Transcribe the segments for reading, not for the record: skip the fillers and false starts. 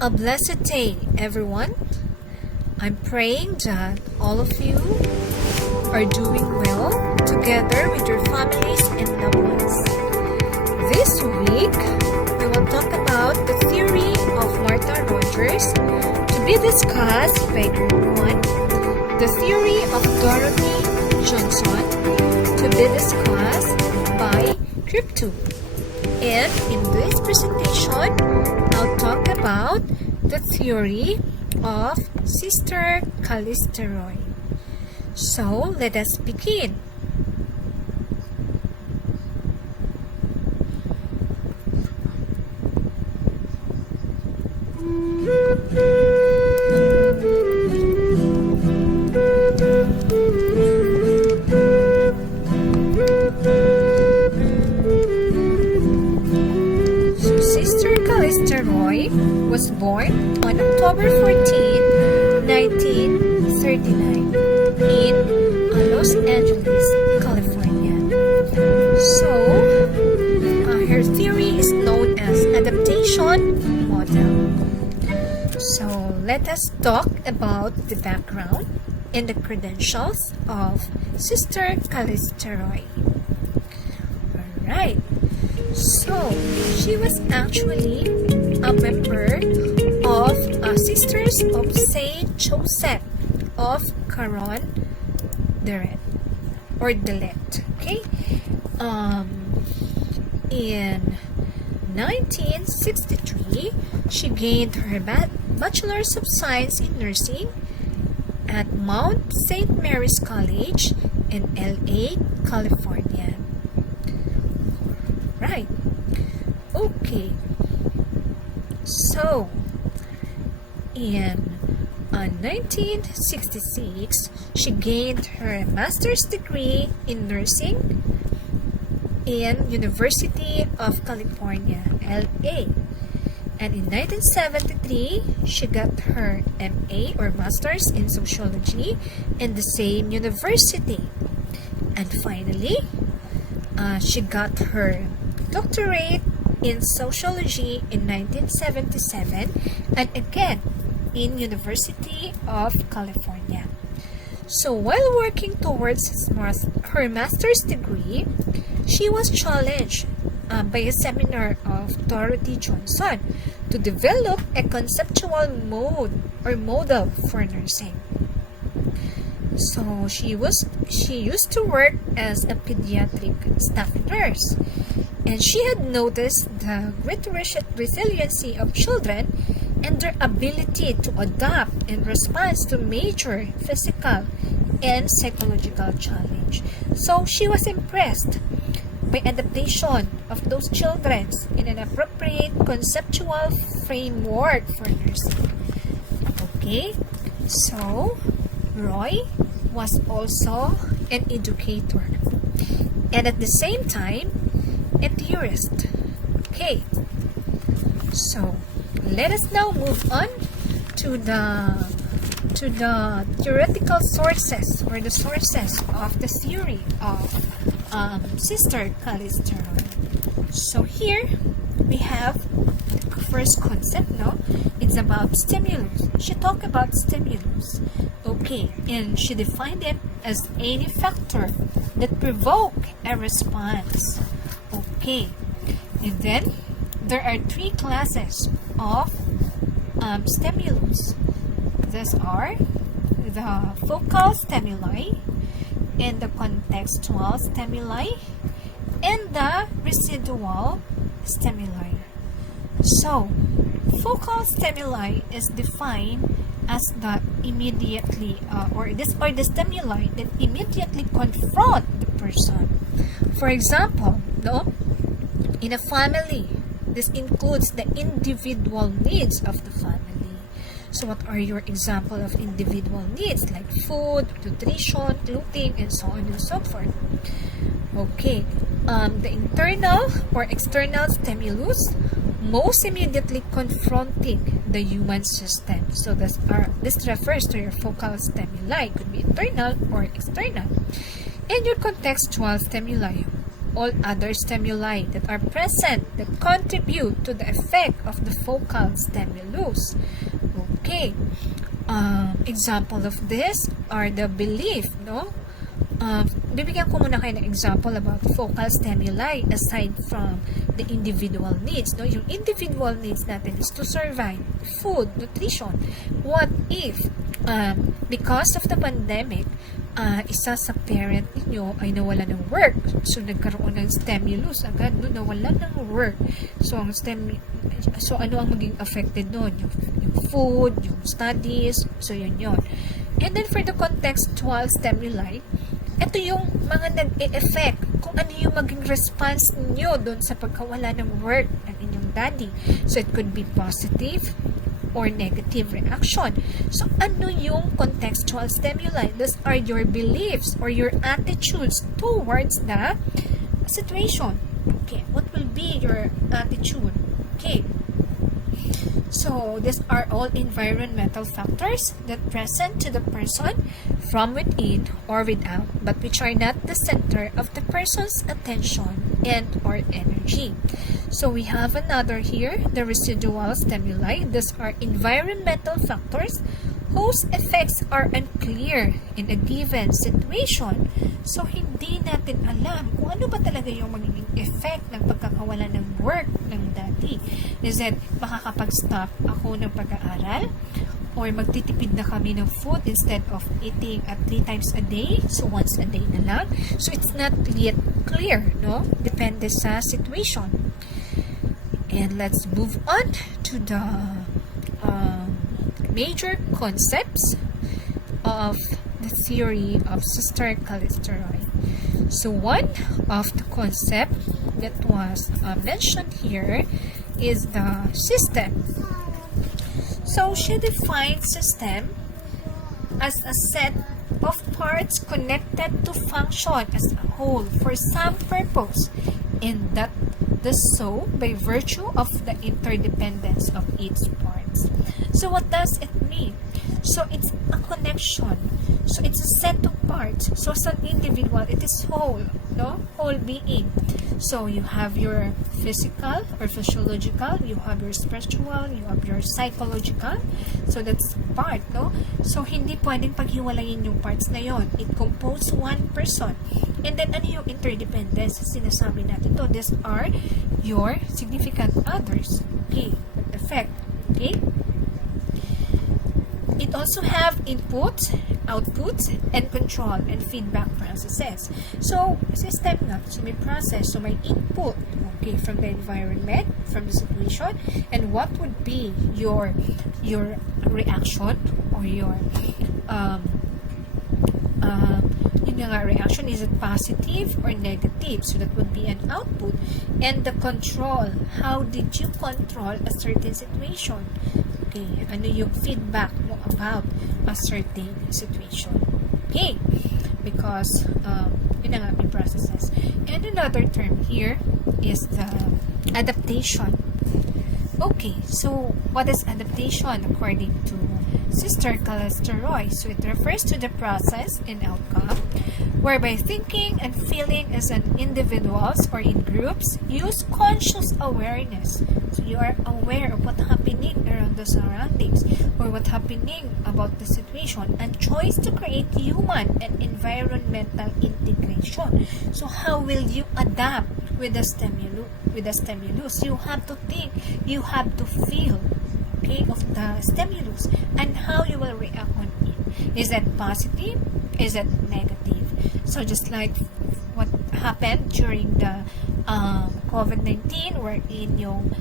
A blessed day, everyone. I'm praying that all of you are doing well together with your families and loved ones. This week, we will talk about the theory of Martha Rogers to be discussed by Group 1, the theory of Dorothy Johnson to be discussed by Group 2. And in this presentation, I'll talk about the theory of Sister Callista. So, let us begin. Was born on October 14, 1939 in Los Angeles, California. So, her theory is known as Adaptation model. So, let us talk about the background and the credentials of Sister Callista. Alright, so she was actually a member of Sisters of Saint Joseph of Caron Delet. Okay. In 1963, she gained her Bachelor's of Science in Nursing at Mount St. Mary's College in LA, California. Right. Okay. So, in 1966, she gained her master's degree in nursing in University of California, LA. And in 1973, she got her MA or master's in sociology in the same university. And finally, she got her doctorate in sociology in 1977 and again in University of California. So while working towards her master's degree, she was challenged by a seminar of Dorothy Johnson to develop a conceptual model for nursing. So she used to work as a pediatric staff nurse, and she had noticed the great resiliency of children and their ability to adapt in response to major physical and psychological challenge. So she was impressed by adaptation of those children in an appropriate conceptual framework for nursing. Okay, so Roy was also an educator and at the same time a theorist. Okay, so let us now move on to the theoretical sources or the sources of the theory of Sister Callista. So here we have the first concept. It's about stimulus. She talked about stimulus. Okay, and she defined it as any factor that provoke a response. Okay, and then there are three classes of stimulus. These are the focal stimuli, and the contextual stimuli, and the residual stimuli. So, focal stimuli is defined as the immediately the stimuli that immediately confront the person. For example, in a family, this includes the individual needs of the family. So what are your example of individual needs like food, nutrition, clothing, and so on and so forth? Okay, the internal or external stimulus most immediately confronting the human system. So this refers to your focal stimuli, could be internal or external. And your contextual stimuli all other stimuli that are present that contribute to the effect of the focal stimulus. Okay. Example of this are the belief, no? Bibigyan ko muna kayo ng example about focal stimuli aside from the individual needs, no? Yung individual needs natin is to survive, food, nutrition. What if because of the pandemic, isa sa parent ninyo ay nawala ng work. So, nagkaroon ng stimulus agad, no? Nawala ng work. So, ano ang maging affected nun? Yung food, yung studies, so yun. And then, for the contextual stimuli, ito yung mga nag-e-effect kung ano yung maging response niyo doon sa pagkawala ng work ng inyong daddy. So, it could be positive or negative reaction. So, ano yung contextual stimuli? Those are your beliefs or your attitudes towards the situation. Okay, what will be your attitude? Okay. So, these are all environmental factors that present to the person from within or without, but which are not the center of the person's attention and or energy. So, we have another here, the residual stimuli. These are environmental factors whose effects are unclear in a given situation. So, hindi natin alam kung ano ba talaga yung magiging effect ng pagkakawala ng work ng daddy. Is it makakapag-stop ako ng pag-aaral? Or magtitipid na kami ng food instead of eating at 3 times a day? So, once a day na lang. So, it's not yet clear, no? Depende sa situation. And let's move on to the major concepts of the theory of sister Callista. So one of the concept that was mentioned here is the system. So she defines system as a set of parts connected to function as a whole for some purpose, and that does so by virtue of the interdependence of its parts. So what does it mean? So it's a connection. So it's a set of parts. So as an individual, it is whole, no? Whole being. So you have your physical or physiological, you have your spiritual, you have your psychological. So that's part, no? So hindi pwedeng paghiwalayin yung parts na yon. It composes one person. And then ano yung interdependence? Sinasabi natin to. These are your significant others. Okay, effect. Okay. It also have inputs, outputs, and control and feedback processes. So, system na. So, may process. So, may input, okay, from the environment, from the situation, and what would be your reaction or your reaction. Is it positive or negative? So, that would be an output. And the control. How did you control a certain situation? Okay, ano yung feedback mo about a certain situation? Okay, because yun na nga, may processes. And another term here is the adaptation. Okay, so what is adaptation according to Sister Callista? So it refers to the process and outcome whereby thinking and feeling as an individuals or in groups use conscious awareness. So you are aware of what happening around the surroundings or what happening about the situation and choice to create human and environmental integration. So how will you adapt with the stimulus? You have to think, you have to feel, okay, of the stimulus and how you will react on it. Is that positive? Is that negative? So just like what happened during the COVID-19, wherein yung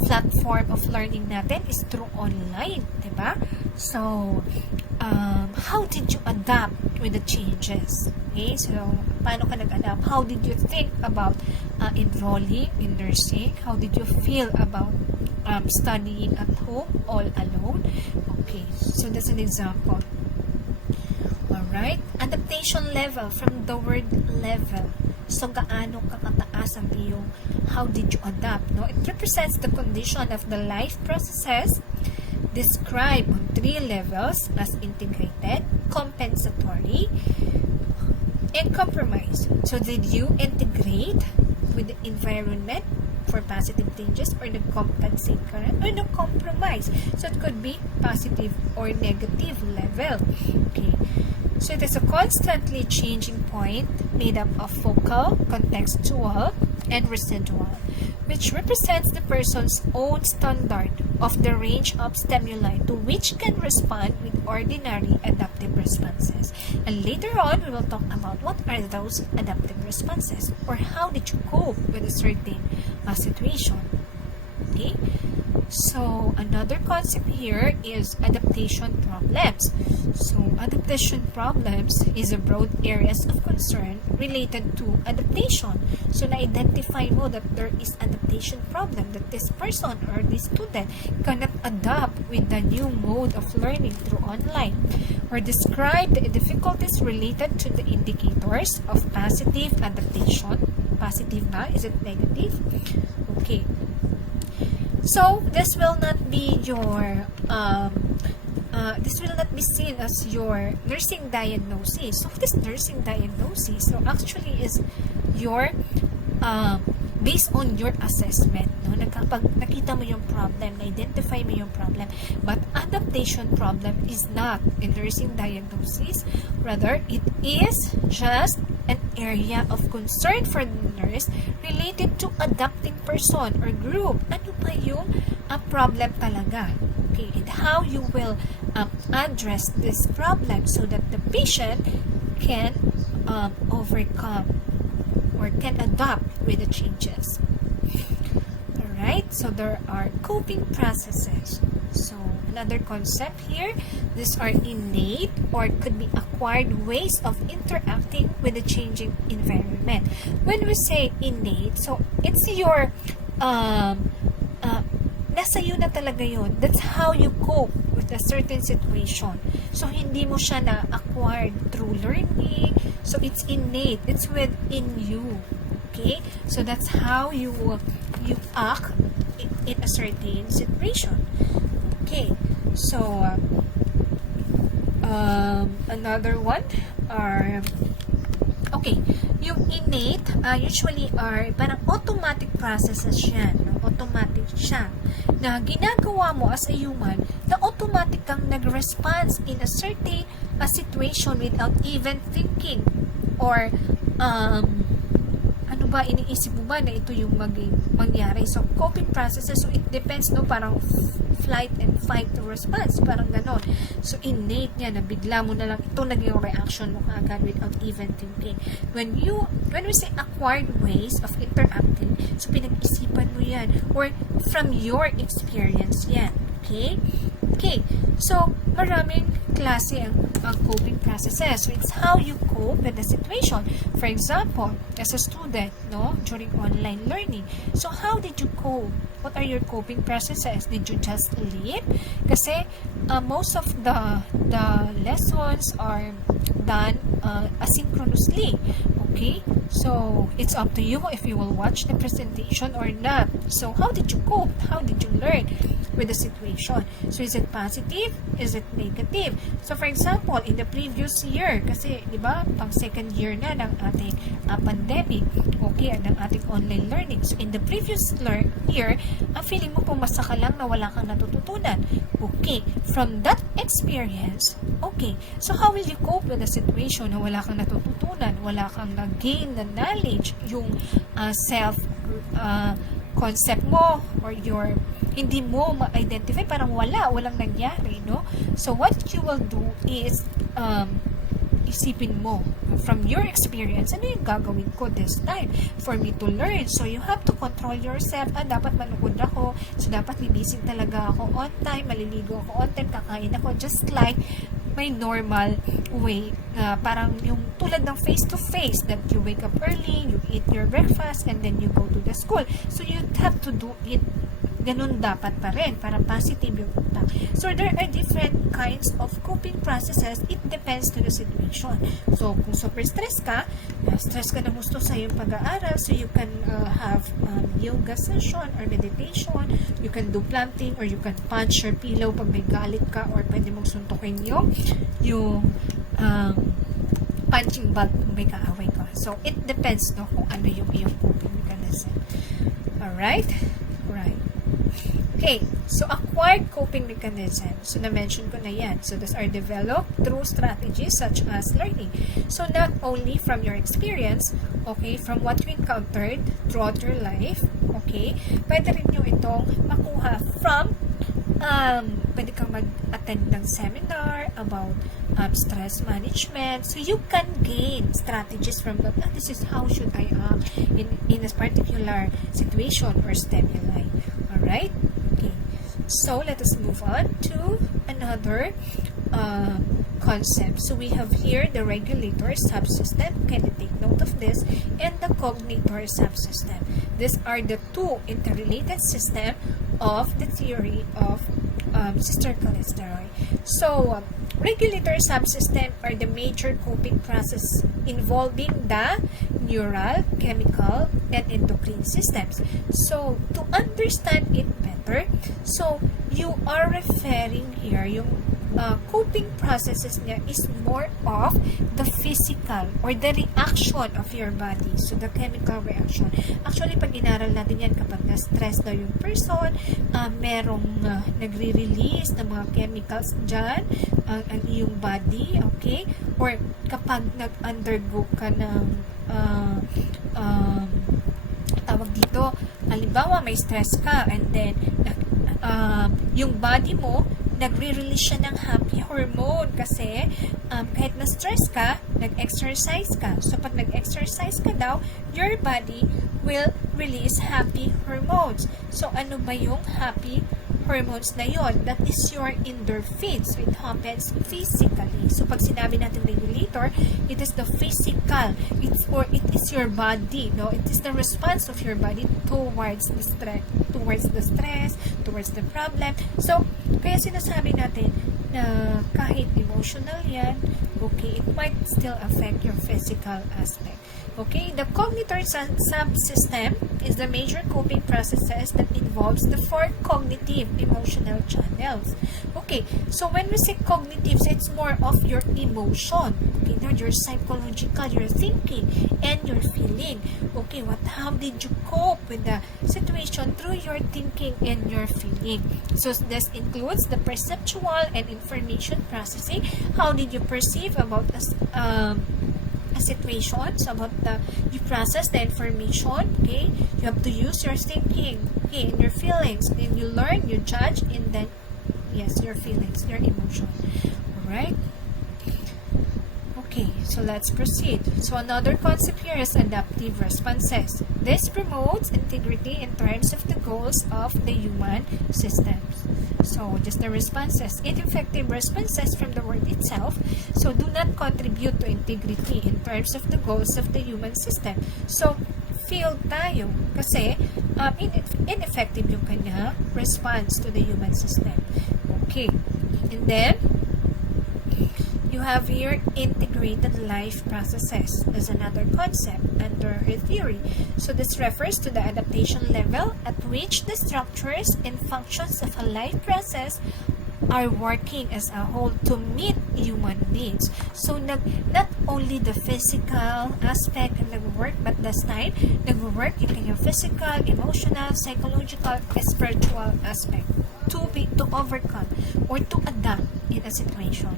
platform of learning natin is through online, diba? So, how did you adapt with the changes? Okay, so paano ka nag-adapt? How did you think about enrolling in nursing? How did you feel about studying at home all alone? Okay, so that's an example. Alright, adaptation level, from the word level. So, gaano kakataas ang iyong, how did you adapt? No? It represents the condition of the life processes described on 3 levels as integrated, compensatory, and compromise. So did you integrate with the environment for positive changes, or nag-compensate ka rin, or nag-compromise? So it could be positive or negative level. Okay. So it is a constantly changing point made up of focal, contextual, and residual, which represents the person's own standard of the range of stimuli to which can respond with ordinary adaptive responses. And later on, we will talk about what are those adaptive responses, or how did you cope with a certain situation. Okay? So, another concept here is adaptation problems. So, adaptation problems is a broad areas of concern related to adaptation. So, na-identify mo that there is adaptation problem, that this person or this student cannot adapt with the new mode of learning through online. Or describe the difficulties related to the indicators of positive adaptation. Positive na? Is it negative? Okay. So, this will not be your, this will not be seen as your nursing diagnosis. So, this nursing diagnosis, so actually is your, based on your assessment, no? Kapag nakita mo yung problem, na-identify mo yung problem, but adaptation problem is not a nursing diagnosis. Rather, it is just an area of concern for the nurse related to adapting person or group. Ano pa yung problem talaga? Okay, and how you will address this problem so that the patient can overcome or can adapt with the changes. Alright, so there are coping processes. So, another concept here, these are innate or could be acquired ways of interacting with the changing environment. When we say innate, so it's your, nasa iyo na talaga yun. That's how you cope with a certain situation. So, hindi mo siya na-acquired through learning. So, it's innate. It's within you. Okay? So, that's how you act in a certain situation. Okay, so another one are okay, yung innate usually are parang automatic processes yan, no? Automatic siya na ginagawa mo as a human na automatic kang nag-response in a certain situation without even thinking or ano ba, iniisip mo ba na ito yung mangyari? So, coping processes, so it depends, no? Parang flight and fight response, parang ganon. So, innate niya na bigla mo na lang, ito naging reaction mo agad without even thinking. When we say acquired ways of interacting, so pinag-isipan mo yan, or from your experience yan. Okay? Okay. So, maraming klase ang coping processes. So, it's how you cope with the situation. For example, as a student, no, during online learning. So, how did you cope? What are your coping processes? Did you just leave? Kasi, most of the lessons are done asynchronously. Okay? So, it's up to you if you will watch the presentation or not. So, how did you cope? How did you learn with the situation? So, is it positive? Is it negative? So, for example, in the previous year, kasi, di ba, pang second year na ng ating pandemic, okay, ng ating online learning. So, in the previous year, ang feeling mo pumasa ka lang na wala kang natututunan. Okay, from that experience, okay, so how will you cope with the situation na wala kang natututunan, wala kang nag-gain na knowledge, yung self concept mo, or your hindi mo ma-identify, parang walang nangyari, no? So, what you will do is, isipin mo, from your experience, ano yung gagawin ko this time for me to learn? So, you have to control yourself. Dapat manood ako. So, dapat libising talaga ako on time, maliligo ako on time, kakain ako, just like my normal way. Parang yung tulad ng face-to-face, that you wake up early, you eat your breakfast, and then you go to the school. So, you have to do it ganun dapat pa rin, para positive yung utak. So, there are different kinds of coping processes. It depends to the situation. So, kung super stress ka na gusto sa yung pag-aaral, so you can have yoga session or meditation, you can do planting, or you can punch your pillow pag may galit ka, or pwede mong suntukin yung punching bag kung may kaaway ka. So, it depends no, kung ano yung iyong coping mechanism. Alright? Right. Okay, so acquired coping mechanism. So, na-mention ko na yan. So, those are developed through strategies such as learning. So, not only from your experience, okay, from what you encountered throughout your life, okay, pwede rin nyo itong makuha from pwede kang mag-attend ng seminar about stress management. So, you can gain strategies from that. This is how should I act in a particular situation or stimuli. Alright? Okay. So, let us move on to another concept. So, we have here the regulator subsystem. Can you take note of this? And the cognitor subsystem. These are the two interrelated systems of the theory of Sister Callista. So, regulator subsystem are the major coping process involving the neural, chemical, and endocrine systems. So, to understand it better, so you are referring here yung coping processes niya is more of the physical or the reaction of your body. So, the chemical reaction. Actually, pag inaral natin yan kapag na-stress daw yung person, merong nagre-release ng mga chemicals dyan, ang iyong body, okay? Or kapag nag-undergo ka ng tawag dito, halimbawa may stress ka and then yung body mo nagre-release siya ng happy hormone kasi kahit na-stress ka, nag-exercise ka. So, pag nag-exercise ka daw, your body will release happy hormones. So, ano ba yung happy hormones na yon? That is your endorphins. So, it happens physically. So, pag sinabi natin regulator, it is the physical. It is your body. No? It is the response of your body towards the stress, towards the problem. So, kaya sinasabi natin na kahit emotional yan, okay, it might still affect your physical aspect. Okay, the cognitor subsystem is the major coping processes that involves the four cognitive emotional channels. Okay, so when we say cognitive, it's more of your emotion, okay, not your psychological, your thinking, and your feeling. Okay, how did you cope with the situation through your thinking and your feeling? So this includes the perceptual and information processing. How did you perceive about situations, about you process the information, okay, you have to use your thinking, okay, and your feelings, then you learn, you judge, and then yes, your feelings, your emotion. Alright, okay, so let's proceed. So another concept here is adaptive responses. This promotes integrity in terms of the goals of the human systems. So, just the responses. Ineffective responses from the word itself, so do not contribute to integrity in terms of the goals of the human system. So, failed tayo kasi ineffective yung kanya response to the human system. Okay. And then, you have here integrated life processes as another concept under her theory. So this refers to the adaptation level at which the structures and functions of a life process are working as a whole to meet human needs. So not only the physical aspect ang nag-work, but this time nag-work yung physical, emotional, psychological, and spiritual aspect to overcome or to adapt in a situation.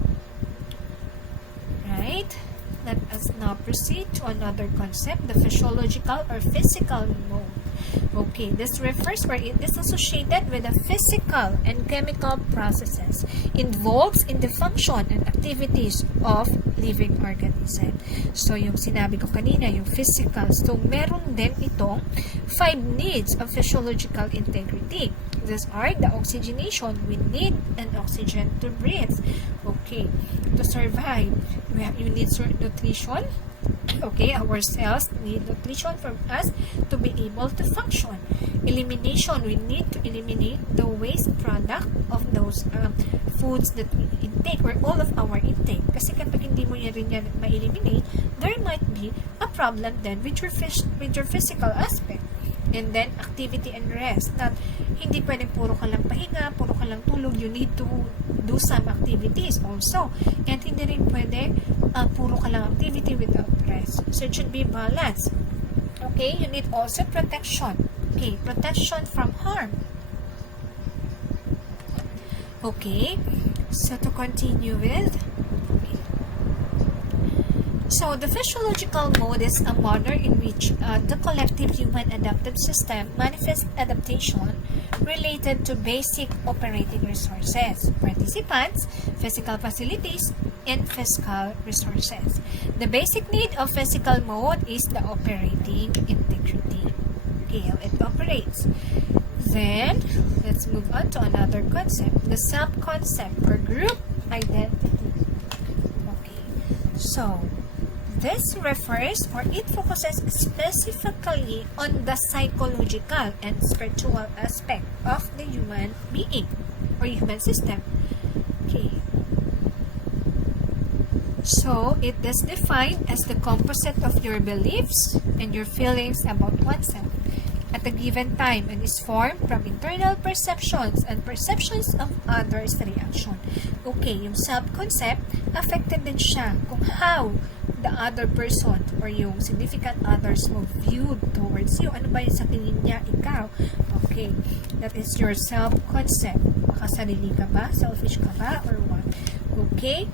Right? Let us now proceed to another concept, the physiological or physical mode. Okay, this refers where it is associated with the physical and chemical processes involved in the function and activities of living organism. So, yung sinabi ko kanina, yung physical. So, meron din itong 5 needs of physiological integrity. These are the oxygenation. We need an oxygen to breathe. Okay, to survive. You need nutrition. Okay, our cells need nutrition from us to be able to function. Elimination, we need to eliminate the waste product of those foods that we intake or all of our intake. Kasi kapag hindi mo rin yan ma-eliminate, there might be a problem then with your physical aspect. And then, activity and rest. Not, hindi pwedeng puro ka lang pahinga, puro ka lang tulog. You need to do some activities also. And hindi rin pwede puro ka lang activity without rest. So, it should be balanced. Okay? You need also protection. Okay? Protection from harm. Okay? So, to continue with, so, the physiological mode is a manner in which the collective human adaptive system manifests adaptation related to basic operating resources, participants, physical facilities, and physical resources. The basic need of physical mode is the operating integrity. Okay, how it operates. Then, let's move on to another concept, the self-concept or group identity. Okay, so, this refers or it focuses specifically on the psychological and spiritual aspect of the human being or human system. Okay. So, it is defined as the composite of your beliefs and your feelings about oneself at a given time and is formed from internal perceptions and perceptions of others' reaction. Okay, yung self-concept, affected din siya kung how the other person or yung significant others mo viewed towards you. Ano ba yung sa tingin niya, ikaw? Okay, that is your self-concept. Makasarili ka ba? Selfish ka ba? Or what? Okay,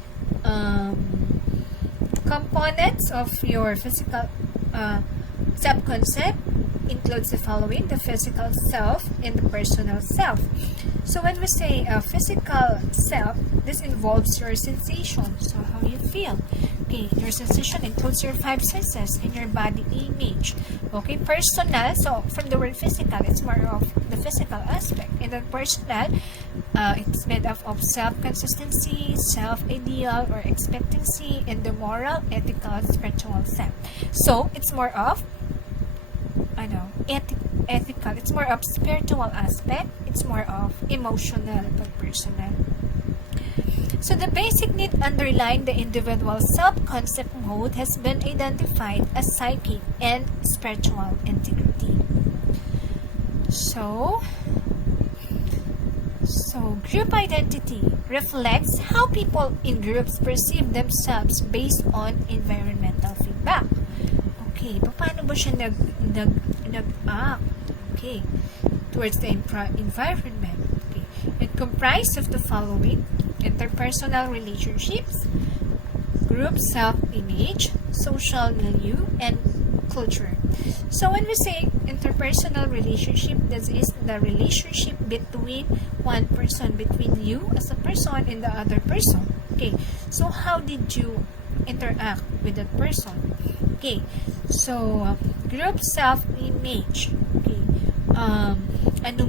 components of your physical self-concept includes the following: the physical self and the personal self. So when we say physical self, this involves your sensation. So how you feel. Okay, your sensation includes your 5 senses and your body image. Okay, personal, so from the word physical, it's more of the physical aspect. And then personal, it's made up of self-consistency, self-ideal or expectancy, and the moral, ethical, spiritual self. So, it's more of ethical. It's more of spiritual aspect. It's more of emotional but personal. So the basic need underlying the individual self-concept mode has been identified as psychic and spiritual integrity. So group identity reflects how people in groups perceive themselves based on environmental feedback. Okay, paano ba siya nag-act? Okay, towards the environment. Okay, it comprised of the following: interpersonal relationships, group self-image, social milieu, and culture. So when we say interpersonal relationship, this is the relationship between one person, between you as a person and the other person. Okay, so how did you interact with that person? Okay, so group self-image. Okay, ano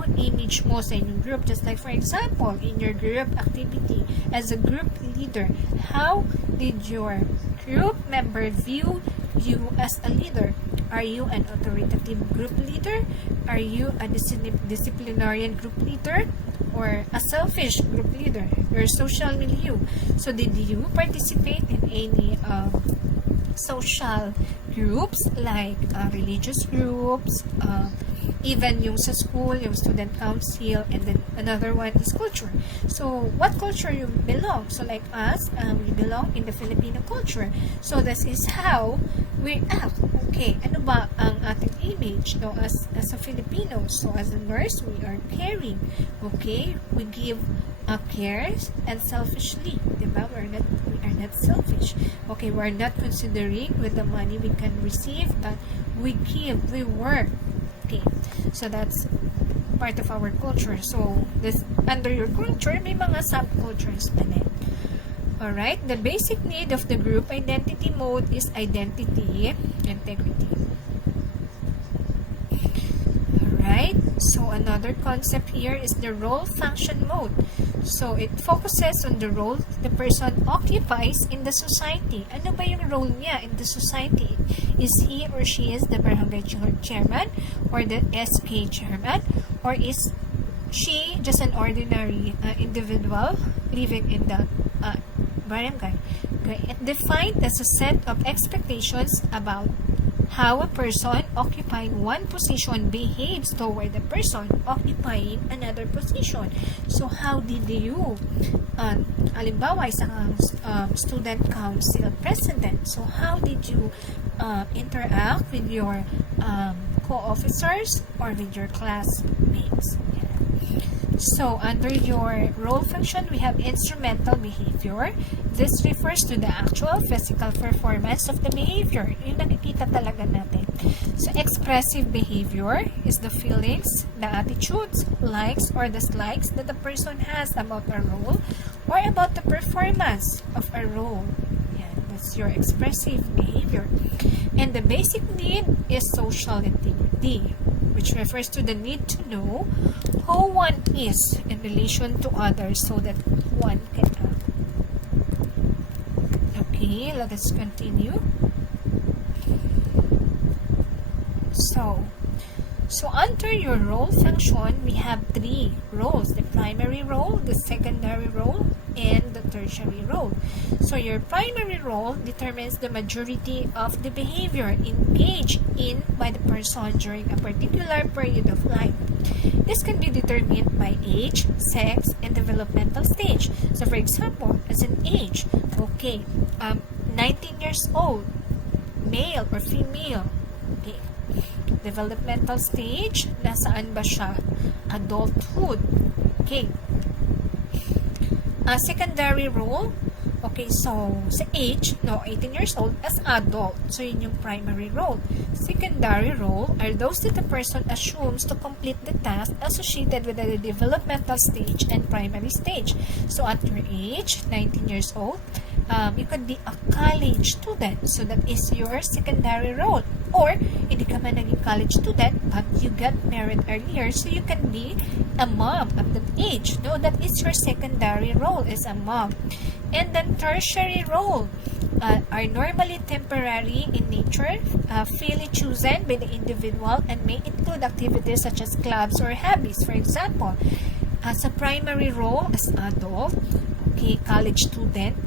ang image mo sa inyong group? Just like for example, in your group activity as a group leader, how did your group member view you as a leader? Are you an authoritative group leader? Are you a disciplinarian group leader? Or a selfish group leader? Your social milieu. So did you participate in any social groups like religious groups, even yung sa school, yung student council, and then another one is culture. So, what culture you belong? So, like us, we belong in the Filipino culture. So, this is how we act. Okay, ano ba ang ating image, no, as a Filipino? So, as a nurse, we are caring. Okay, we give cares and selfishly, diba? We are not selfish. Okay, we are not considering with the money we can receive, but we give, we work. Okay, so that's part of our culture. So, this under your culture, may mga subcultures pa din. Alright, the basic need of the group identity mode is identity integrity. Alright, so another concept here is the role function mode. So, it focuses on the role the person occupies in the society. Ano ba yung role niya in the society? Is he or she is the barangay chairman or the SK chairman? Or is she just an ordinary individual living in the barangay? Okay. It defined as a set of expectations about how a person occupying one position behaves toward the person occupying another position. So, how did you, halimbawa, isang student council president, so how did you interact with your co-officers or with your classmates? So, under your role function, we have instrumental behavior. This refers to the actual physical performance of the behavior. Yung nakikita talaga natin. So, expressive behavior is the feelings, the attitudes, likes, or dislikes that the person has about a role or about the performance of a role. Yan, that's your expressive behavior. And the basic need is sociality, which refers to the need to know who one is in relation to others so that one can act. Okay, let us continue. So under your role function, we have three roles: the primary role, the secondary role, and the tertiary role. So your primary role determines the majority of the behavior engaged in by the person during a particular period of life. This can be determined by age, sex, and developmental stage. So for example, as an age, 19 years old, male or female. Okay. Developmental stage, nasaan ba siya? Adulthood. Okay. Secondary role, okay, so sa age, 18 years old as adult. So yun yung primary role. Secondary role are those that the person assumes to complete the task associated with the developmental stage and primary stage. So at your age, 19 years old, you could be a college student. So that is your secondary role. Or, hindi ka man naging college student, but you got married earlier, so you can be a mom at that age. No, that is your secondary role as a mom. And then tertiary role are normally temporary in nature, freely chosen by the individual, and may include activities such as clubs or hobbies. For example, as a primary role as adult, okay, college student,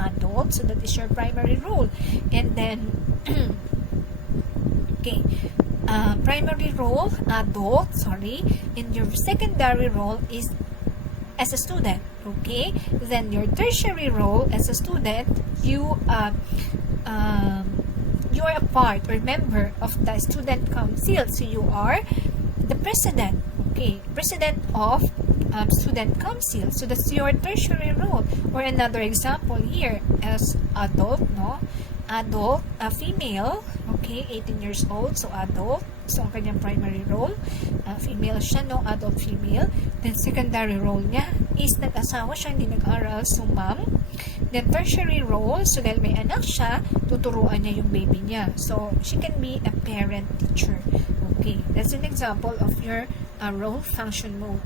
adult, so that is your primary role. And then okay, primary role, adult, and your secondary role is as a student, okay? Then your tertiary role as a student, you are a part or member of the student council, so you are the president, okay? President of student council, so that's your tertiary role. Or another example here, as adult, adult, female, okay, 18 years old, so adult, so ang kanyang primary role, female siya, adult female. Then secondary role niya is nag-asawa siya, hindi nag-aral, so mom. Then tertiary role, so dahil may anak siya, tuturuan niya yung baby niya, so she can be a parent teacher. Okay, that's an example of your role function mode.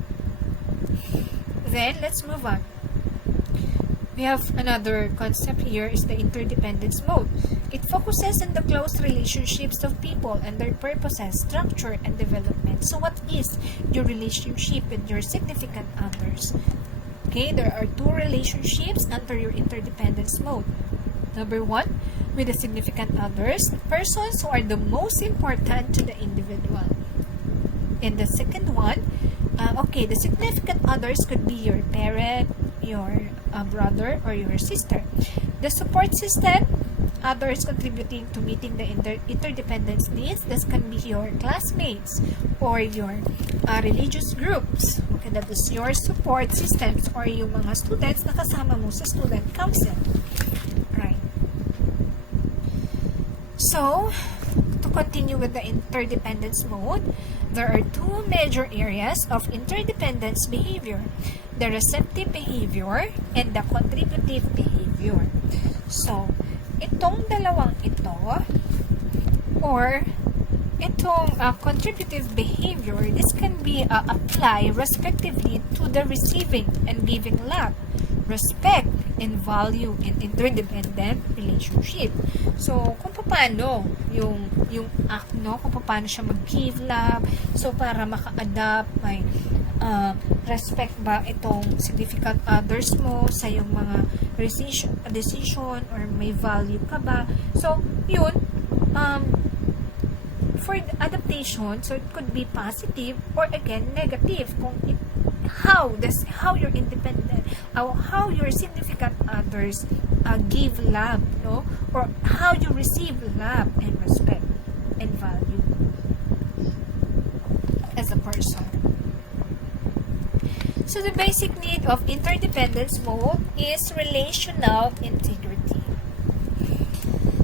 Then let's move on. We have another concept here is the interdependence mode. It focuses on the close relationships of people and their purposes, structure, and development. So what is your relationship with your significant others? Okay, there are two relationships under your interdependence mode. Number one, with the significant others, persons who are the most important to the individual. And the second one, the significant others could be your parent, your brother, or your sister. The support system, others contributing to meeting the interdependence needs. This can be your classmates or your religious groups. Okay, that is your support systems or yung mga students na kasama mo sa student council. Right. So, to continue with the interdependence mode, there are two major areas of interdependence behavior: the receptive behavior and the contributive behavior. So, itong dalawang ito, or itong contributive behavior, this can be applied respectively to the receiving and giving love, respect, and value in interdependent relationship. So, kung paano yung act, kung paano siya mag-give love, so para maka-adapt, may respect ba itong significant others mo sa yung mga decision or may value ka ba. So, yun, for the adaptation, so it could be positive or again negative kung how your independent, how your significant others give love, no, or how you receive love and respect and value as a person. So the basic need of interdependence mode is relational integrity.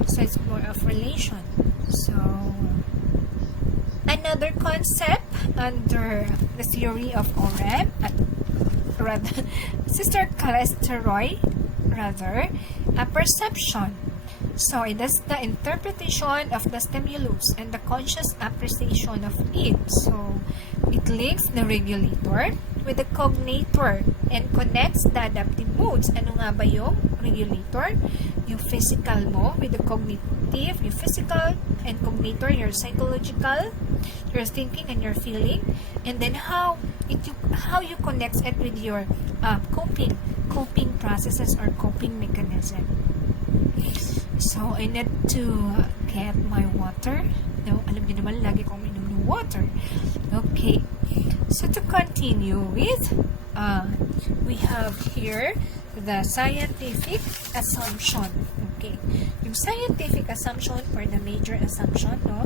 So it's more of relation. So another concept under the theory of Aubrey, Sister Callista, a perception. So it is the interpretation of the stimulus and the conscious appreciation of it. So it links the regulator with the cognator and connects the adaptive modes. Ano nga ba yung regulator? Yung physical mo with the cognitive, yung physical, and cognator, your psychological, your thinking and your feeling, and then how you connect it with your coping processes or coping mechanism. So I need to get my water. No, alam niyo naman lagi kong inom ng water. Okay. So to continue with, we have here the scientific assumption. Okay. Yung scientific assumption or the major assumption, no?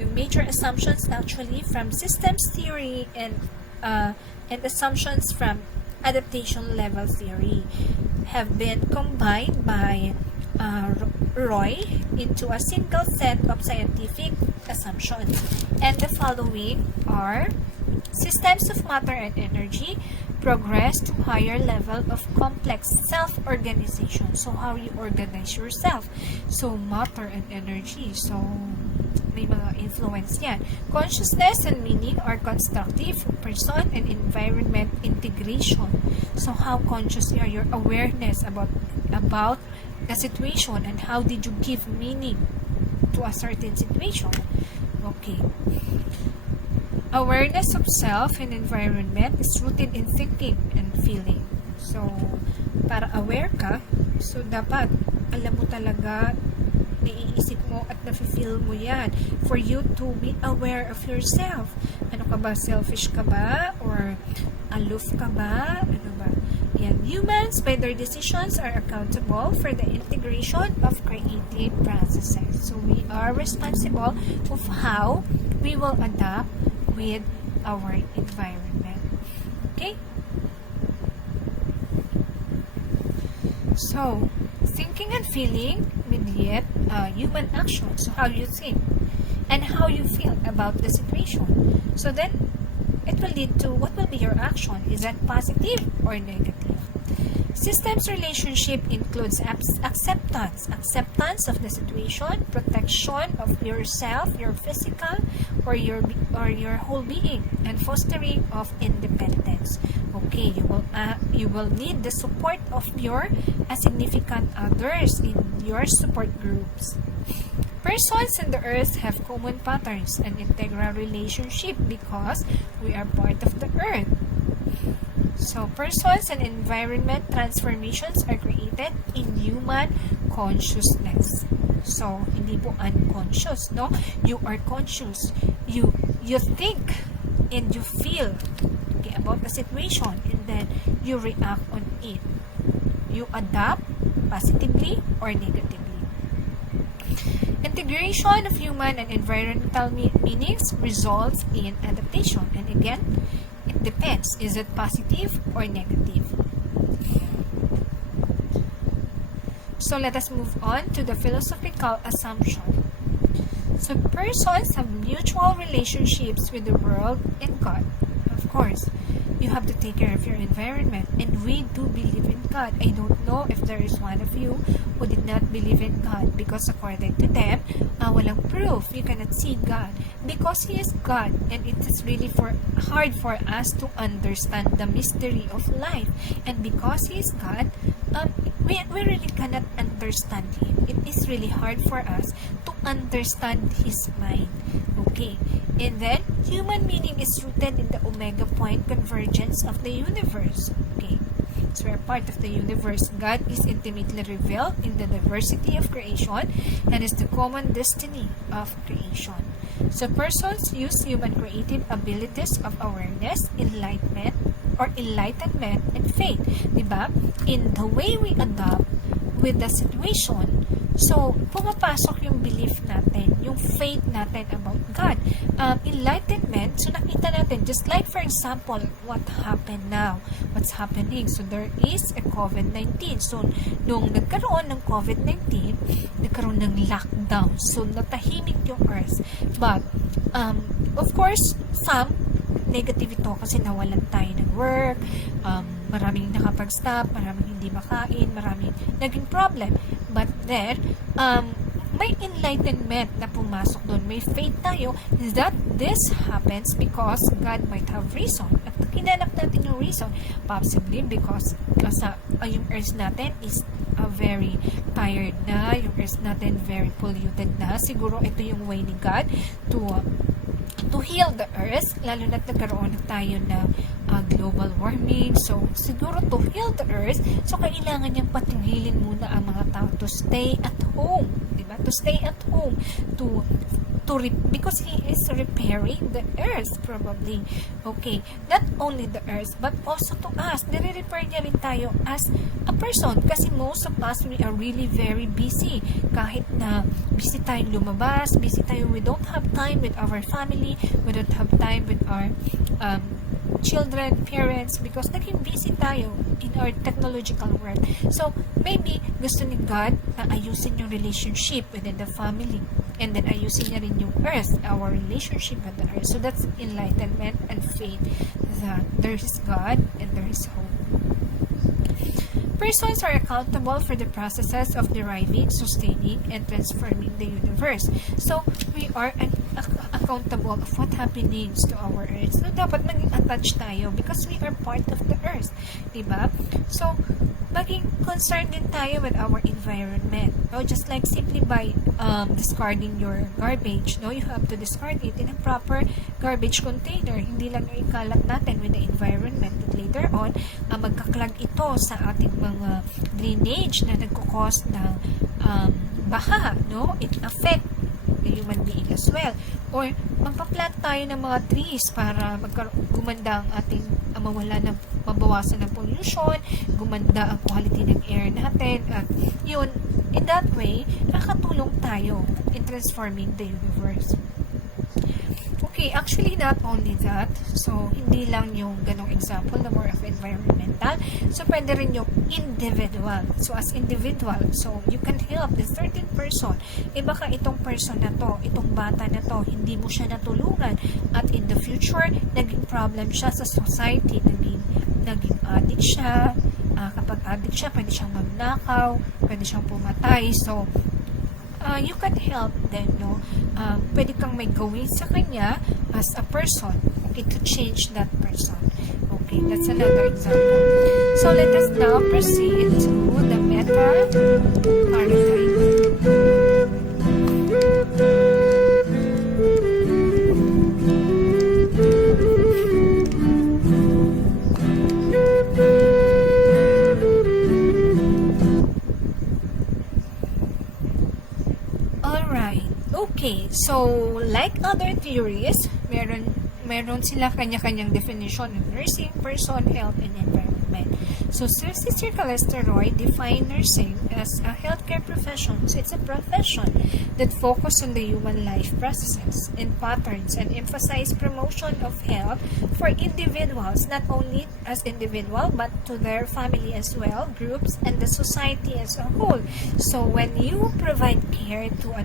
Yung major assumptions actually from systems theory and assumptions from adaptation level theory have been combined by Roy into a single set of scientific assumptions. And the following are: systems of matter and energy progress to higher level of complex self-organization. So, how you organize yourself. So, matter and energy. So, may mga influence yan. Consciousness and meaning are constructive, person and environment integration. So, how conscious you are, your awareness about the situation and how did you give meaning to a certain situation. Okay. Awareness of self and environment is rooted in thinking and feeling. So, para aware ka, so dapat alam mo talaga, naiisip mo at nafe-feel mo yan for you to be aware of yourself. Ano ka ba? Selfish ka ba? Or aloof ka ba? Ano ba? Yan. Humans, by their decisions, are accountable for the integration of creative processes. So, we are responsible of how we will adapt with our environment. Okay? So, thinking and feeling mediate human action. So, how you think and how you feel about the situation. So, then, it will lead to what will be your action. Is that positive or negative? Systems relationship includes acceptance of the situation, protection of yourself, your physical or your whole being, and fostering of independence. Okay, you will need the support of your significant others in your support groups. Persons in the earth have common patterns and integral relationship because we are part of the earth. So, persons and environment transformations are created in human consciousness. So, hindi po unconscious, no? You are conscious. You think and you feel, okay, about the situation, and then you react on it. You adapt positively or negatively. Integration of human and environmental meanings results in adaptation. And again, it depends. Is it positive or negative? So let us move on to the philosophical assumption. So persons have mutual relationships with the world and God. Of course, you have to take care of your environment, and we do believe in God. I don't know if there is one of you who did not believe in God, because according to them, walang proof. You cannot see God because He is God, and it is really hard for us to understand the mystery of life. And because He is God, we really cannot understand Him. It is really hard for us to understand His mind. Okay. And then, human meaning is rooted in the omega point convergence of the universe. Okay. So we are part of the universe. God is intimately revealed in the diversity of creation and is the common destiny of creation. So persons use human creative abilities of awareness, enlightenment, and faith, diba? In the way we adapt with the situation, so pumapasok yung belief natin, yung faith natin about God. Enlightenment, so nakita natin, just like for example, what happened now, what's happening, so there is a COVID-19. So nung nagkaroon ng COVID-19, nagkaroon ng lockdown, so natahimik yung earth. But of course, some negative ito kasi nawalan tayo ng work, maraming nakapag-stop, maraming hindi makain, maraming naging problem. But then, may enlightenment na pumasok doon. May faith tayo that this happens because God might have reason. At kinanap natin yung reason, possibly because yung earth natin is very tired na, yung earth natin very polluted na. Siguro ito yung way ni God to heal the earth, lalo na nagkaroon na tayo ng global warming. So, siguro to heal the earth, so kailangan niyang patingilin muna ang mga tao to stay at home. Diba? To stay at home. Because He is repairing the earth, probably. Okay. Not only the earth, but also to us. Nire-repair niya rin tayo as a person. Kasi most of us, we are really very busy. Kahit na busy tayong lumabas, busy tayo, we don't have time with our family, we don't have time with our children, parents, because naging busy tayo in our technological world. So, maybe gusto ni God na ayusin yung relationship within the family. And then ayusin niya rin yung earth, our relationship with the earth. So, that's enlightenment and faith that there is God and there is hope. Persons are accountable for the processes of deriving, sustaining, and transforming the universe. So, we are accountable of what happens to our earth. So, dapat maging attached tayo because we are part of the earth. Diba? So, maging concerned din tayo with our environment. No? Just like simply by discarding your garbage, no? You have to discard it in a proper garbage container. Hindi lang yung ikalat natin with the environment. But later on, magkaklag ito sa ating mga drainage na nagkukos ng baha. No? It affect the human being as well. Or magpa-plant tayo ng mga trees para gumanda ang ating mabawasan ng pollution, gumanda ang quality ng air natin, at yun, in that way, nakatulong tayo in transforming the universe. Okay, actually not only that, so hindi lang yung ganong example na more of environmental, so pwede rin yung individual. So as individual, so you can help the certain person. Baka itong person na to, itong bata na to, hindi mo siya natulungan, at in the future, naging problem siya sa society, naging addict siya. Kapag addict siya, pwede siyang magnakaw, pwede siyang pumatay. So you can help them, no? Pwede kang may gawin sa kanya as a person, okay, to change that person. Okay, that's another example. So let us now proceed to the meta paradigm. Okay, so like other theories, meron sila kanya-kanyang definition of nursing, person, health, and environment. So Sister Callista defined nursing as a healthcare profession. So it's a profession that focuses on the human life processes and patterns and emphasize promotion of health for individuals, not only as individual but to their family as well, groups, and the society as a whole. So when you provide care to a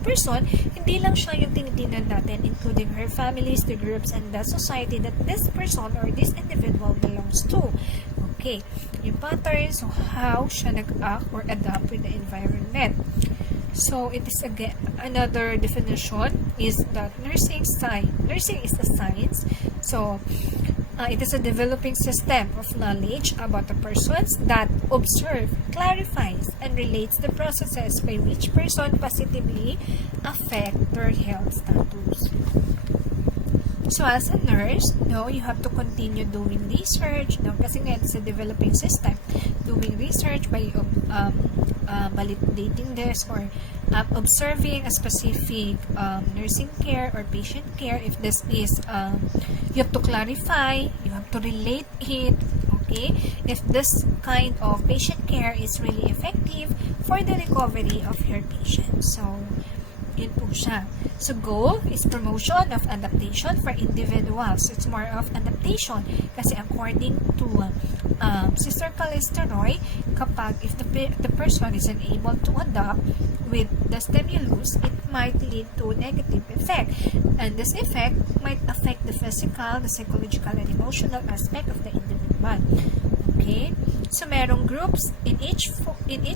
person, hindi lang siya yung tinitingnan natin, including her families, the groups, and the society that this person or this individual belongs to. Okay, yung pattern, so how siya nag-act or adapt with the environment. So it is again another definition is that nursing is a science. So it is a developing system of knowledge about the persons that observe, clarifies, and relates the processes by which person positively affect their health status. So as a nurse, no, you have to continue doing research, no, kasi nga it's a developing system. Doing research by validating this or observing a specific nursing care or patient care. If this is, you have to clarify, you have to relate it, okay? If this kind of patient care is really effective for the recovery of your patient. So, yun po siya. So, goal is promotion of adaptation for individuals. It's more of adaptation kasi according to Sister Callista, kapag if the person is unable to adapt with the stimulus, it might lead to negative effect. And this effect might affect the physical, the psychological, and emotional aspect of the individual. Okay? So, merong groups in each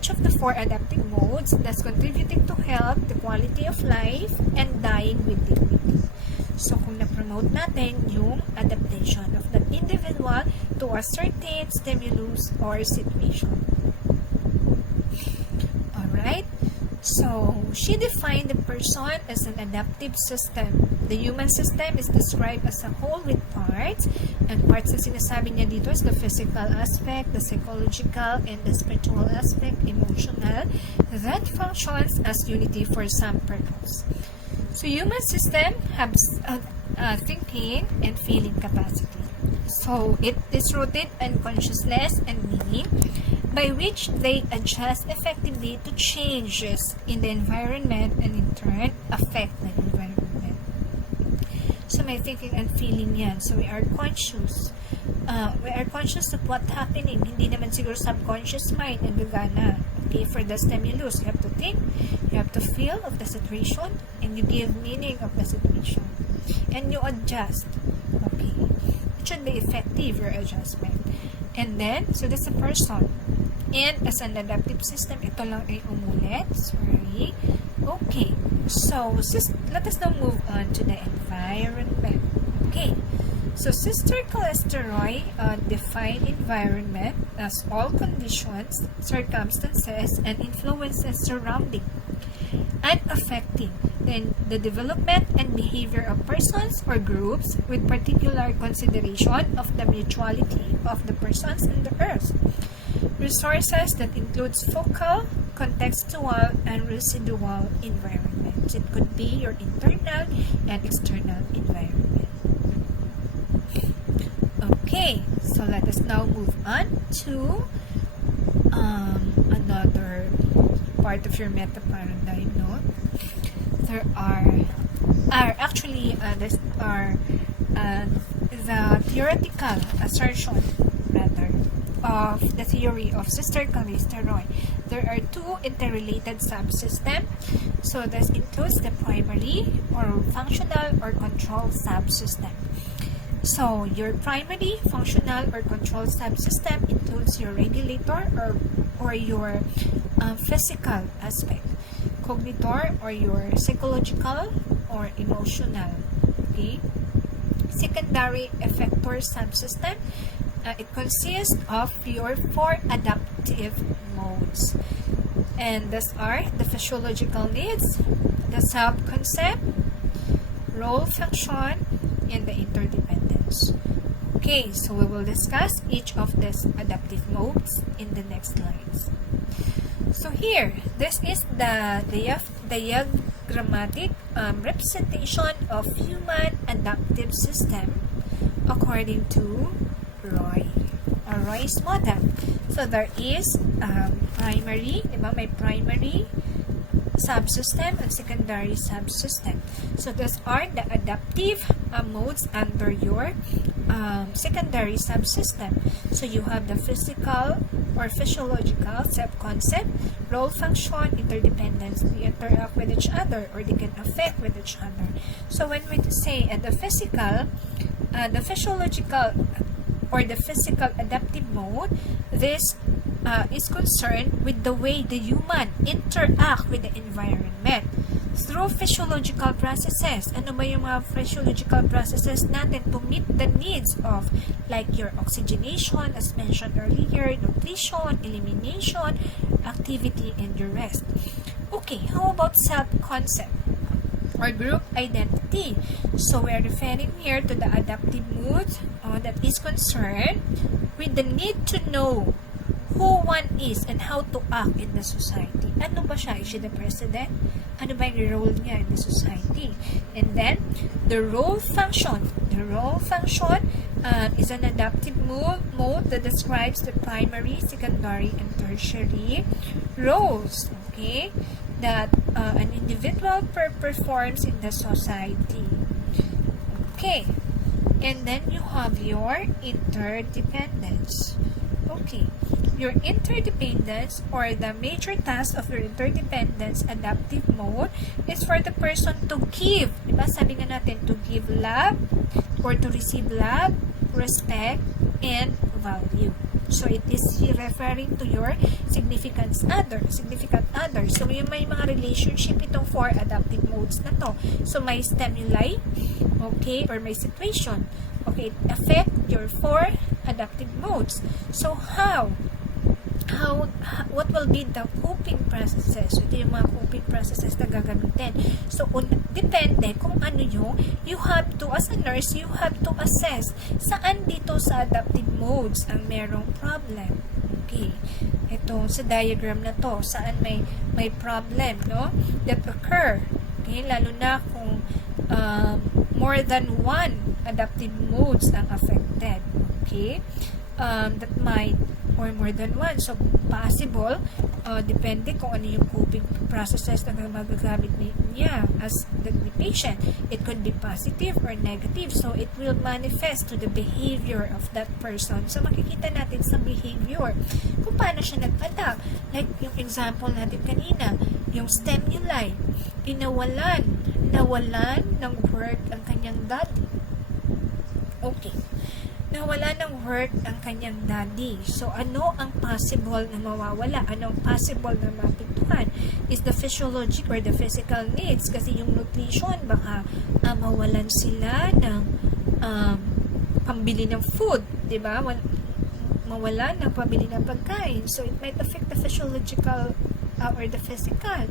of the 4 adaptive modes that's contributing to health, the quality of life, and dying with dignity. So, kung na-promote natin yung adaptation of the individual to a certain stimulus or situation. Alright? So, she defined the person as an adaptive system. The human system is described as a whole with parts. And parts na sinasabi niya dito is the physical aspect, the psychological, and the spiritual aspect, emotional, that functions as unity for some purpose. So, human system has thinking and feeling capacity. So, it is rooted in consciousness and meaning, by which they adjust effectively to changes in the environment and in turn affect the environment. So, may thinking and feeling yan. So, we are conscious. We are conscious of what's happening. Hindi naman siguro subconscious mind ang gagana. Okay, for the stimulus, you have to think, you have to feel of the situation, and you give meaning of the situation. And you adjust. Okay. It should be effective, your adjustment. And then, so that's a person. And as an adaptive system, ito lang ay umulit. Sorry. Okay. So, let us now move on to the environment. Okay. So, Sister Callista defined environment as all conditions, circumstances, and influences surrounding and affecting the development and behavior of persons or groups with particular consideration of the mutuality of the persons and the earth. Resources that includes focal, contextual, and residual environments. It could be your internal and external environment. Okay, so let us now move on to another part of your meta paradigm. No, there are the theoretical assertion rather of the theory of Sister Callista. There are 2 interrelated subsystems. So this includes the primary or functional or control subsystem. So your primary functional or control subsystem includes your regulator or your physical aspect, cognitor or your psychological or emotional. Okay. Secondary effector subsystem. It consists of your 4 adaptive modes. And these are the physiological needs, the self-concept, role function, and the interdependence. Okay, so we will discuss each of these adaptive modes in the next slides. So here, this is the diagrammatic representation of human adaptive system according to Roy's model. So there is primary, diba? May primary subsystem and secondary subsystem. So those are the adaptive modes under your secondary subsystem. So you have the physical or physiological self-concept, role function, interdependence. They interact with each other or they can affect with each other. So when we say the physiological or the physical adaptive mode, this is concerned with the way the human interact with the environment through physiological processes. Ano ba yung mga physiological processes natin to meet the needs of like your oxygenation, as mentioned earlier, nutrition, elimination, activity, and your rest. Okay, how about self-concept or group identity. So we are referring here to the adaptive mood that is concerned with the need to know who one is and how to act in the society. Ano ba siya? Is she the president? Ano ba yung role niya in the society? And then, the role function. The role function is an adaptive mode that describes the primary, secondary, and tertiary roles, okay, that an individual performs in the society. Okay. And then you have your interdependence. Okay. Your interdependence or the major task of your interdependence adaptive mode is for the person to give. Diba? Sabi nga natin, to give love or to receive love, respect, and value. So, it is referring to your significant other. So, yung may mga relationship itong four adaptive modes na to. So, may stimuli, okay, or may situation. Okay, it affect your four adaptive modes. So, what will be the coping processes? Ito yung mga coping processes na gagamitin. So, depende kung ano you have to, as a nurse, you have to assess saan dito sa adaptive modes ang merong problem. Okay. Ito, sa diagram na to, saan may problem, no? That occur. Okay, lalo na kung more than one adaptive modes ang affected. Okay. That might or more than one. So, possible, depende kung ano yung coping processes na magagamit niya as the patient. It could be positive or negative. So, it will manifest to the behavior of that person. So, makikita natin sa behavior kung paano siya nag-adapt. Like, yung example natin kanina, yung stimuli, nawalan ng work ang kanyang daddy. Okay. Nawala ng work ang kanyang daddy. So, ano ang possible na mawawala? Ano ang possible na mapintuhan? Is the physiologic or the physical needs. Kasi yung nutrition, baka mawalan sila ng pambili ng food. Diba? Mawalan ng pambili ng pagkain. So, it might affect the physiological or the physical.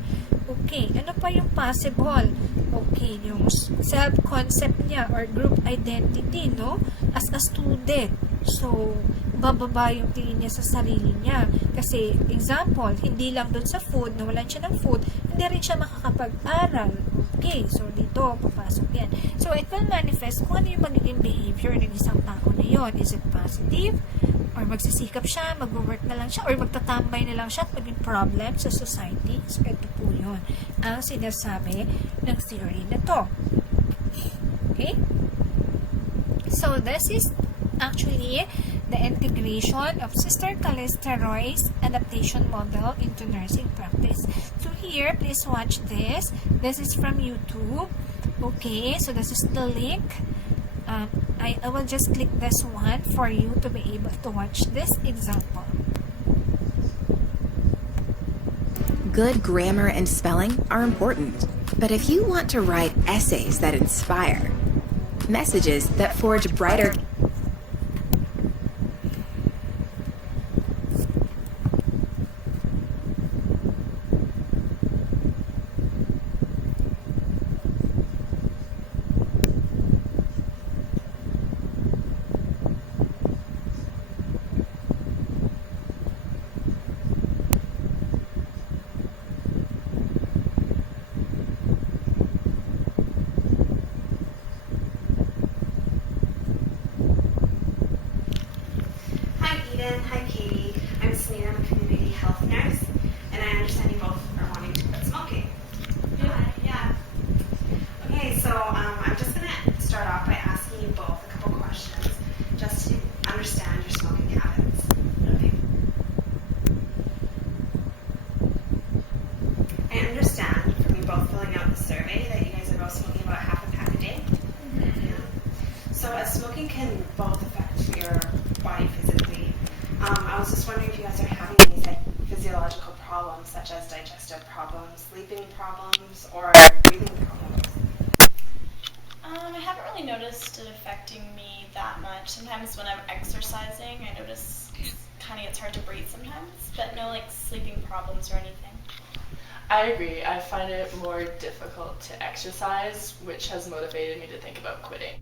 Okay. Ano pa yung possible? Okay. Yung self-concept niya or group identity, no? As a student. So, bababa yung tingin niya sa sarili niya. Kasi, example, hindi lang dun sa food, nawalan siya ng food, hindi rin siya makakapag-aral. Okay, so dito, papasok yan. So, it will manifest kung ano yung magiging behavior ng isang tao na yon. Is it positive? Or magsisikap siya, mag-work na lang siya, or magtatambay na lang siya at maging problem sa society. So, ito po yun ang sinasabi ng theory na to. Okay? So, this is actually the integration of Sister Callista Roy's adaptation model into nursing practice. So, here, please watch this. This is from YouTube. Okay, so this is the link. I will just click this one for you to be able to watch this example. Good grammar and spelling are important, but if you want to write essays that inspire, messages that forge brighter Hi, Katie. I'm Selena. I'm a community health nurse, and I understand you both are wanting to quit smoking. Yeah. Okay, so I'm just going to start off by asking you both a couple questions just to understand your smoking habits. Okay. I understand from you both filling out the survey that you guys are both smoking about half a pack a day. Mm-hmm. Yeah. So as smoking can both affect your body physically, I was just wondering if you guys are having any physiological problems such as digestive problems, sleeping problems, or breathing problems. I haven't really noticed it affecting me that much. Sometimes when I'm exercising, I notice it kind of gets hard to breathe sometimes, but no sleeping problems or anything. I agree. I find it more difficult to exercise, which has motivated me to think about quitting.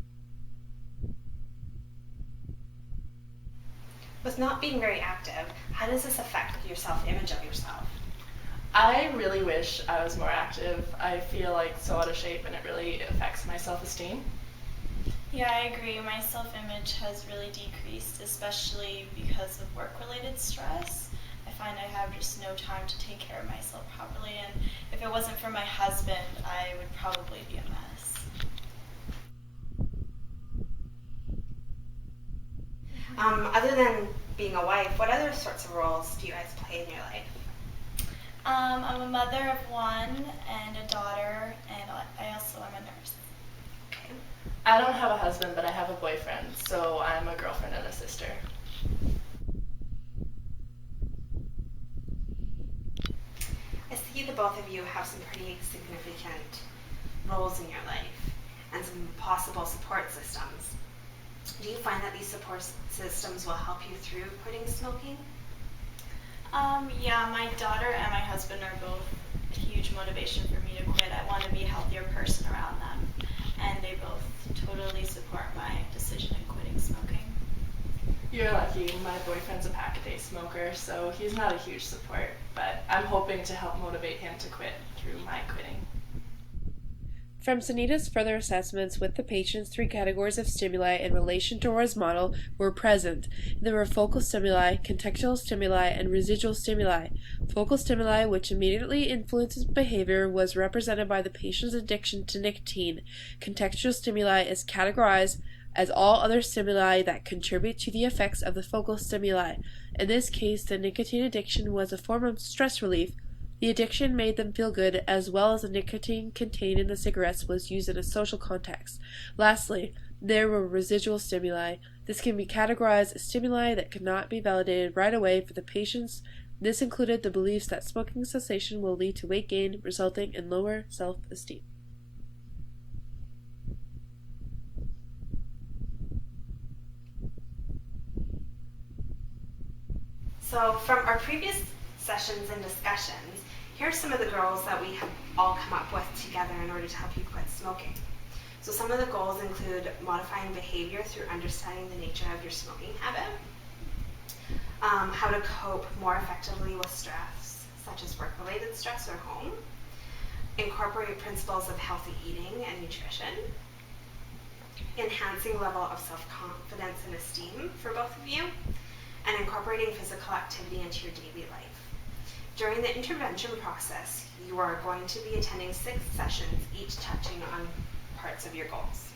With not being very active, how does this affect your self-image of yourself? I really wish I was more active. I feel like so out of shape and it really affects my self-esteem. Yeah, I agree. My self-image has really decreased, especially because of work-related stress. I find I have just no time to take care of myself properly, and if it wasn't for my husband, I would probably be a mess. Other than being a wife, what other sorts of roles do you guys play in your life? I'm a mother of one and a daughter, and I also am a nurse. Okay. I don't have a husband, but I have a boyfriend, so I'm a girlfriend and a sister. I see the both of you have some pretty significant roles in your life and some possible support systems. Do you find that these support systems will help you through quitting smoking? Yeah, my daughter and my husband are both a huge motivation for me to quit. I want to be a healthier person around them, and they both totally support my decision in quitting smoking. You're lucky. My boyfriend's a pack-a-day smoker, so he's not a huge support, but I'm hoping to help motivate him to quit through my quitting. From Sunita's further assessments with the patients, 3 categories of stimuli in relation to Roy's model were present. There were focal stimuli, contextual stimuli, and residual stimuli. Focal stimuli, which immediately influences behavior, was represented by the patient's addiction to nicotine. Contextual stimuli is categorized as all other stimuli that contribute to the effects of the focal stimuli. In this case, the nicotine addiction was a form of stress relief. The addiction made them feel good, as well as the nicotine contained in the cigarettes was used in a social context. Lastly, there were residual stimuli. This can be categorized as stimuli that could not be validated right away for the patients. This included the beliefs that smoking cessation will lead to weight gain, resulting in lower self-esteem. So from our previous sessions and discussions, here are some of the goals that we have all come up with together in order to help you quit smoking. So some of the goals include modifying behavior through understanding the nature of your smoking habit, how to cope more effectively with stress, such as work-related stress or home, incorporate principles of healthy eating and nutrition, enhancing level of self-confidence and esteem for both of you, and incorporating physical activity into your daily life. During the intervention process, you are going to be attending 6 sessions, each touching on parts of your goals.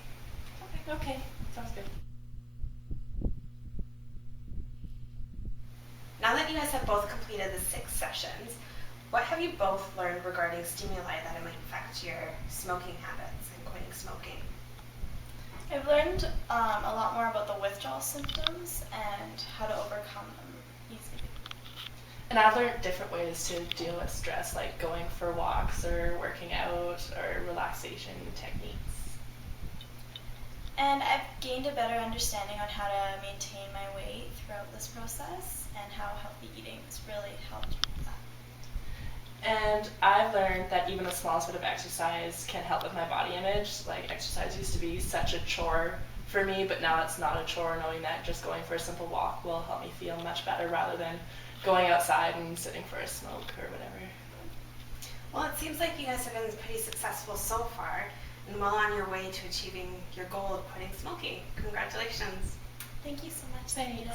Okay, sounds good. Now that you guys have both completed the 6 sessions, what have you both learned regarding stimuli that might affect your smoking habits and quitting smoking? I've learned a lot more about the withdrawal symptoms and how to overcome them easily. And I've learned different ways to deal with stress, like going for walks or working out or relaxation techniques. And I've gained a better understanding on how to maintain my weight throughout this process and how healthy eating has really helped with that. And I've learned that even the smallest bit of exercise can help with my body image. Like, exercise used to be such a chore for me, but now it's not a chore, knowing that just going for a simple walk will help me feel much better rather than going outside and sitting for a smoke or whatever. Well, it seems like you guys have been pretty successful so far and well on your way to achieving your goal of quitting smoking. Congratulations. Thank you so much, Sunita.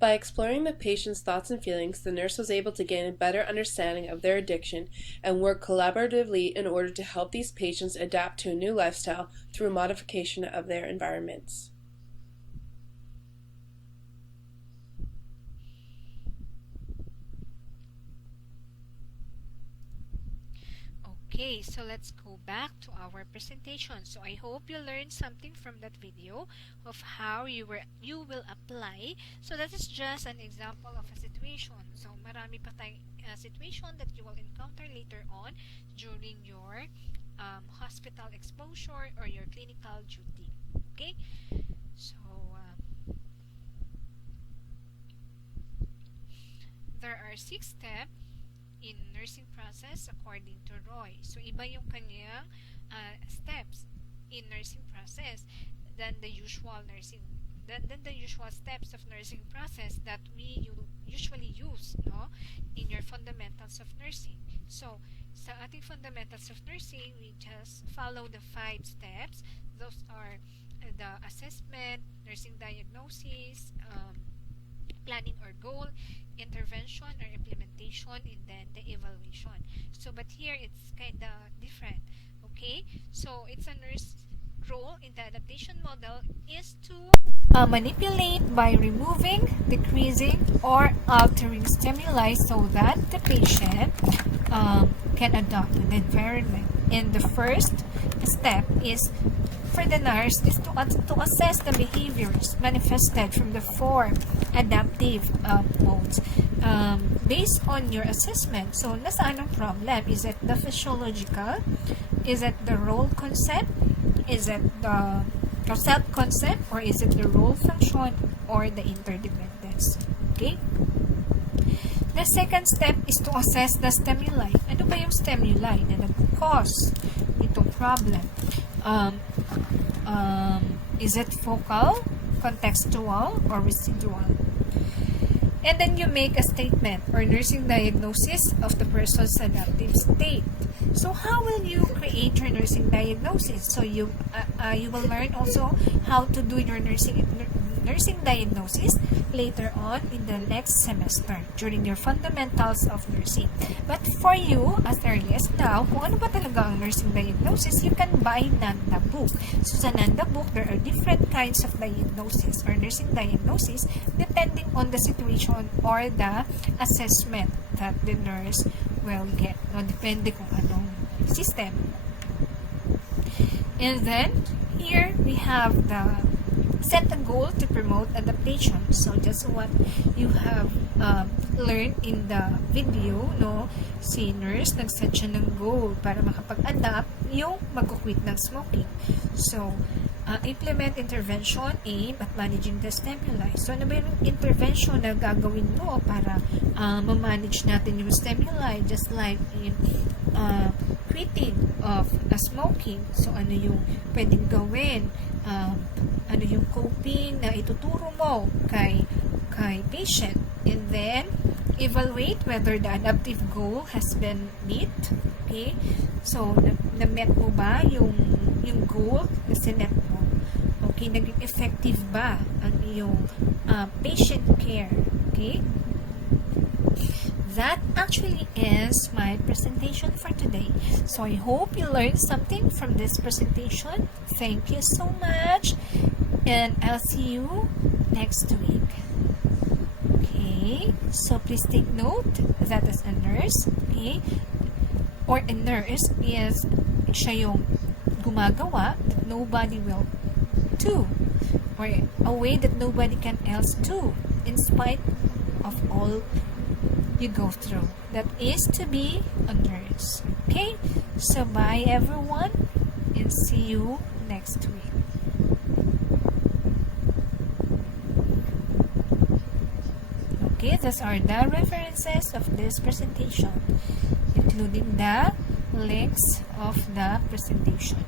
By exploring the patient's thoughts and feelings, the nurse was able to gain a better understanding of their addiction and work collaboratively in order to help these patients adapt to a new lifestyle through modification of their environments. Okay, so let's go back to our presentation. So I hope you learned something from that video of how you will apply. So that is just an example of a situation. So marami pa tayong situation that you will encounter later on during your hospital exposure or your clinical duty. Okay, so there are 6 steps in nursing process according to Roy. So iba yung kanyang steps in nursing process than the usual steps of nursing process that we usually use, no, in your fundamentals of nursing. So sa ating fundamentals of nursing, we just follow the 5 steps. Those are the assessment, nursing diagnosis, planning or goal, intervention or implementation, and then the evaluation. So but here it's kind of different. Okay, so it's a nurse role in the adaptation model is to manipulate by removing, decreasing, or altering stimuli so that the patient can adapt to the environment. And the first step is for the nurse is to assess the behaviors manifested from the 4 adaptive modes based on your assessment. So, nasaan ang problem? Is it the physiological? Is it the role concept? Is it the self-concept? Or is it the role function or the interdependence? Okay? The second step is to assess the stimuli. Ano ba yung stimuli na nag-cause itong problem? Is it focal, contextual, or residual? And then you make a statement or nursing diagnosis of the person's adaptive state. So how will you create your nursing diagnosis? So you will learn also how to do your nursing diagnosis later on in the next semester during your fundamentals of nursing. But for you, as early as now, kung ano ba talaga ang nursing diagnosis, you can buy Nanda book. So sa Nanda book, there are different kinds of diagnosis or nursing diagnosis depending on the situation or the assessment that the nurse will get. No, depende kung anong system. And then, here we have the set a goal to promote adaptation. So just what you have learned in the video, no, si nurse nag-set siya ng goal para makapag-adapt yung mag-quit ng smoking. So implement intervention aimed at managing the stimuli. So ano ba yung intervention na gagawin mo para ma-manage natin yung stimuli, just like in quitting of smoking. So ano yung pwedeng gawin? Ano yung coping na ituturo mo kay patient, and then evaluate whether the adaptive goal has been met. Okay, so na-met mo ba yung goal na sinet mo? Okay, naging effective ba ang iyong patient care? Okay, that actually is my presentation for today. So I hope you learned something from this presentation. Thank you so much, and I'll see you next week. Okay, so please take note that as a nurse, okay, or a nurse is siya yung gumagawa that nobody will do, or a way that nobody can else do in spite of all you go through. That is to be a nurse. Okay, so bye everyone, and see you next week. Okay, these are the references of this presentation, including the links of the presentation.